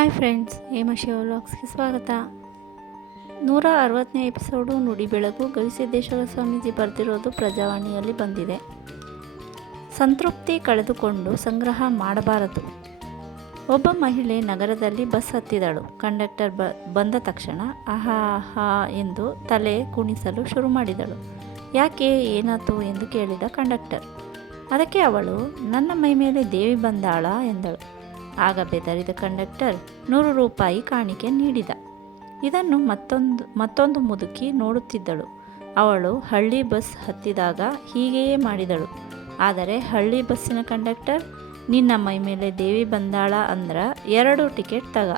Hi friends, ಹೇಮಶಿವ ವ್ಲಾಗ್ಸ್ಗೆ ಸ್ವಾಗತ. 160ನೇ episode ನುಡಿ ಬೆಳಗು ಗವಿಸಿದ್ದೇಶ್ವರ ಸ್ವಾಮೀಜಿ ಬರೆದಿರೋದು ಪ್ರಜಾವಾಣಿಯಲ್ಲಿ ಬಂದಿದೆ. ಸಂತೃಪ್ತಿ ಕಳೆದುಕೊಂಡು ಸಂಗ್ರಹ ಮಾಡಬಾರದು. ಒಬ್ಬ ಮಹಿಳೆ ನಗರದಲ್ಲಿ ಬಸ್ ಹತ್ತಿದಳು. ಕಂಡಕ್ಟರ್ ಬಂದ ತಕ್ಷಣ ಆಹಾ ಆಹಾ ಎಂದು ತಲೆ ಕುಣಿಸಲು ಶುರು ಮಾಡಿದಳು. ಯಾಕೆ, ಏನಾಯ್ತು ಎಂದು ಕೇಳಿದ ಕಂಡಕ್ಟರ್. ಅದಕ್ಕೆ ಅವಳು, ನನ್ನ ಮೈ ಮೇಲೆ ದೇವಿ ಬಂದಾಳ ಎಂದಳು. ಆಗ ಬೆದರಿದ ಕಂಡಕ್ಟರ್ 100 ರೂಪಾಯಿ ಕಾಣಿಕೆ ನೀಡಿದ. ಇದನ್ನು ಮತ್ತೊಂದು ಮುದುಕಿ ನೋಡುತ್ತಿದ್ದಳು. ಅವಳು ಹಳ್ಳಿ ಬಸ್ ಹತ್ತಿದಾಗ ಹೀಗೆಯೇ ಮಾಡಿದಳು. ಆದರೆ ಹಳ್ಳಿ ಬಸ್ಸಿನ ಕಂಡಕ್ಟರ್, ನಿನ್ನ ಮೈ ಮೇಲೆ ದೇವಿ ಬಂದಾಳ ಅಂದ್ರ 2 ಟಿಕೆಟ್ ತಗ,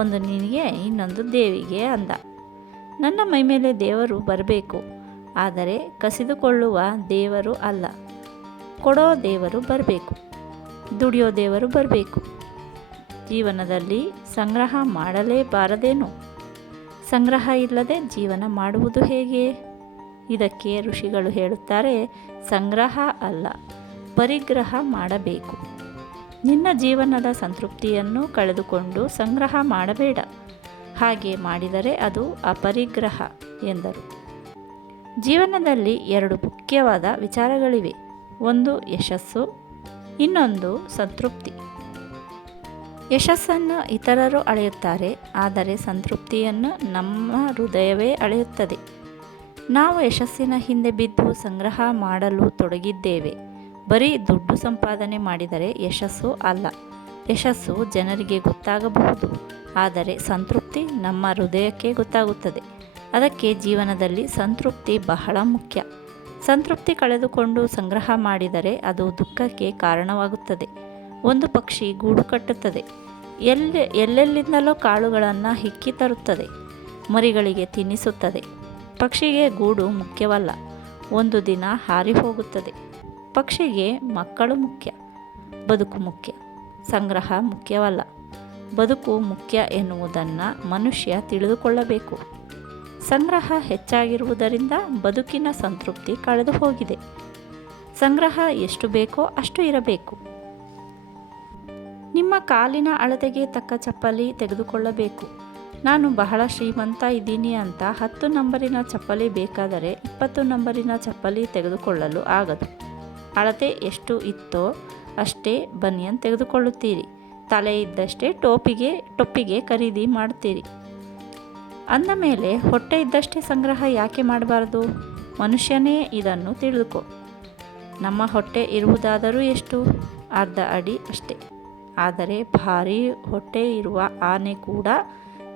ಒಂದು ನಿನಗೆ ಇನ್ನೊಂದು ದೇವಿಗೆ ಅಂದ. ನನ್ನ ಮೈ ಮೇಲೆ ದೇವರು ಬರಬೇಕು, ಆದರೆ ಕಸಿದುಕೊಳ್ಳುವ ದೇವರು ಅಲ್ಲ. ಕೊಡೋ ದೇವರು ಬರಬೇಕು, ದುಡಿಯೋ ದೇವರು ಬರಬೇಕು. ಜೀವನದಲ್ಲಿ ಸಂಗ್ರಹ ಮಾಡಲೇಬಾರದೇನು? ಸಂಗ್ರಹ ಇಲ್ಲದೆ ಜೀವನ ಮಾಡುವುದು ಹೇಗೆ? ಇದಕ್ಕೆ ಋಷಿಗಳು ಹೇಳುತ್ತಾರೆ, ಸಂಗ್ರಹ ಅಲ್ಲ, ಪರಿಗ್ರಹ ಮಾಡಬೇಕು. ನಿನ್ನ ಜೀವನದ ಸಂತೃಪ್ತಿಯನ್ನು ಕಳೆದುಕೊಂಡು ಸಂಗ್ರಹ ಮಾಡಬೇಡ. ಹಾಗೆ ಮಾಡಿದರೆ ಅದು ಅಪರಿಗ್ರಹ ಎಂದರು. ಜೀವನದಲ್ಲಿ 2 ಮುಖ್ಯವಾದ ವಿಚಾರಗಳಿವೆ. ಒಂದು ಯಶಸ್ಸು, ಇನ್ನೊಂದು ಸಂತೃಪ್ತಿ. ಯಶಸ್ಸನ್ನು ಇತರರು ಅಳೆಯುತ್ತಾರೆ, ಆದರೆ ಸಂತೃಪ್ತಿಯನ್ನು ನಮ್ಮ ಹೃದಯವೇ ಅಳೆಯುತ್ತದೆ. ನಾವು ಯಶಸ್ಸಿನ ಹಿಂದೆ ಬಿದ್ದು ಸಂಗ್ರಹ ಮಾಡಲು ತೊಡಗಿದ್ದೇವೆ. ಬರೀ ದುಡ್ಡು ಸಂಪಾದನೆ ಮಾಡಿದರೆ ಯಶಸ್ಸು ಅಲ್ಲ. ಯಶಸ್ಸು ಜನರಿಗೆ ಗೊತ್ತಾಗಬಹುದು, ಆದರೆ ಸಂತೃಪ್ತಿ ನಮ್ಮ ಹೃದಯಕ್ಕೆ ಗೊತ್ತಾಗುತ್ತದೆ. ಅದಕ್ಕೆ ಜೀವನದಲ್ಲಿ ಸಂತೃಪ್ತಿ ಬಹಳ ಮುಖ್ಯ. ಸಂತೃಪ್ತಿ ಕಳೆದುಕೊಂಡು ಸಂಗ್ರಹ ಮಾಡಿದರೆ ಅದು ದುಃಖಕ್ಕೆ ಕಾರಣವಾಗುತ್ತದೆ. ಒಂದು ಪಕ್ಷಿ ಗೂಡು ಕಟ್ಟುತ್ತದೆ. ಎಲ್ಲೆಲ್ಲಿಂದಲೋ ಕಾಳುಗಳನ್ನು ಹಿಕ್ಕಿ ತರುತ್ತದೆ. ಮರಿಗಳಿಗೆ ತಿನ್ನಿಸುತ್ತದೆ. ಪಕ್ಷಿಗೆ ಗೂಡು ಮುಖ್ಯವಲ್ಲ, ಒಂದು ದಿನ ಹಾರಿ ಹೋಗುತ್ತದೆ. ಪಕ್ಷಿಗೆ ಮಕ್ಕಳು ಮುಖ್ಯ, ಬದುಕು ಮುಖ್ಯ. ಸಂಗ್ರಹ ಮುಖ್ಯವಲ್ಲ, ಬದುಕು ಮುಖ್ಯ ಎನ್ನುವುದನ್ನು ಮನುಷ್ಯ ತಿಳಿದುಕೊಳ್ಳಬೇಕು. ಸಂಗ್ರಹ ಹೆಚ್ಚಾಗಿರುವುದರಿಂದ ಬದುಕಿನ ಸಂತೃಪ್ತಿ ಕಳೆದು ಹೋಗಿದೆ. ಸಂಗ್ರಹ ಎಷ್ಟು ಬೇಕೋ ಅಷ್ಟು ಇರಬೇಕು. ನಿಮ್ಮ ಕಾಲಿನ ಅಳತೆಗೆ ತಕ್ಕ ಚಪ್ಪಲಿ ತೆಗೆದುಕೊಳ್ಳಬೇಕು. ನಾನು ಬಹಳ ಶ್ರೀಮಂತ ಇದ್ದೀನಿ ಅಂತ 10 ನಂಬರಿನ ಚಪ್ಪಲಿ ಬೇಕಾದರೆ 20 ನಂಬರಿನ ಚಪ್ಪಲಿ ತೆಗೆದುಕೊಳ್ಳಲು ಆಗದು. ಅಳತೆ ಎಷ್ಟು ಇತ್ತೋ ಅಷ್ಟೇ ಬನಿಯನ್ ತೆಗೆದುಕೊಳ್ಳುತ್ತೀರಿ. ತಲೆ ಇದ್ದಷ್ಟೇ ಟೊಪ್ಪಿಗೆ ಖರೀದಿ ಮಾಡ್ತೀರಿ. ಅಂದ ಮೇಲೆ ಹೊಟ್ಟೆ ಇದ್ದಷ್ಟೇ ಸಂಗ್ರಹ ಯಾಕೆ ಮಾಡಬಾರದು? ಮನುಷ್ಯನೇ ಇದನ್ನು ತಿಳಿದುಕೋ. ನಮ್ಮ ಹೊಟ್ಟೆ ಇರುವುದಾದರೂ ಎಷ್ಟು? ಅರ್ಧ ಅಡಿ ಅಷ್ಟೇ. ಆದರೆ ಭಾರೀ ಹೊಟ್ಟೆ ಇರುವ ಆನೆ ಕೂಡ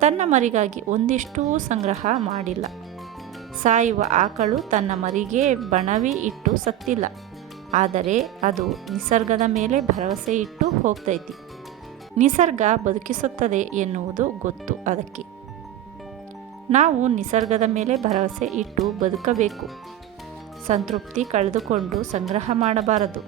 ತನ್ನ ಮರಿಗಾಗಿ ಒಂದಿಷ್ಟೂ ಸಂಗ್ರಹ ಮಾಡಿಲ್ಲ. ಸಾಯುವ ಆಕಳು ತನ್ನ ಮರಿಗೆ ಬಣವಿ ಇಟ್ಟು ಸತ್ತಿಲ್ಲ. ಆದರೆ ಅದು ನಿಸರ್ಗದ ಮೇಲೆ ಭರವಸೆ ಇಟ್ಟು ಹೋಗ್ತೈತಿ. ನಿಸರ್ಗ ಬದುಕಿಸುತ್ತದೆ ಎನ್ನುವುದು ಗೊತ್ತು ಅದಕ್ಕೆ. ನಾವು ನಿಸರ್ಗದ ಮೇಲೆ ಭರವಸೆ ಇಟ್ಟು ಬದುಕಬೇಕು. ಸಂತೃಪ್ತಿ ಕಳೆದುಕೊಂಡು ಸಂಗ್ರಹ ಮಾಡಬಾರದು.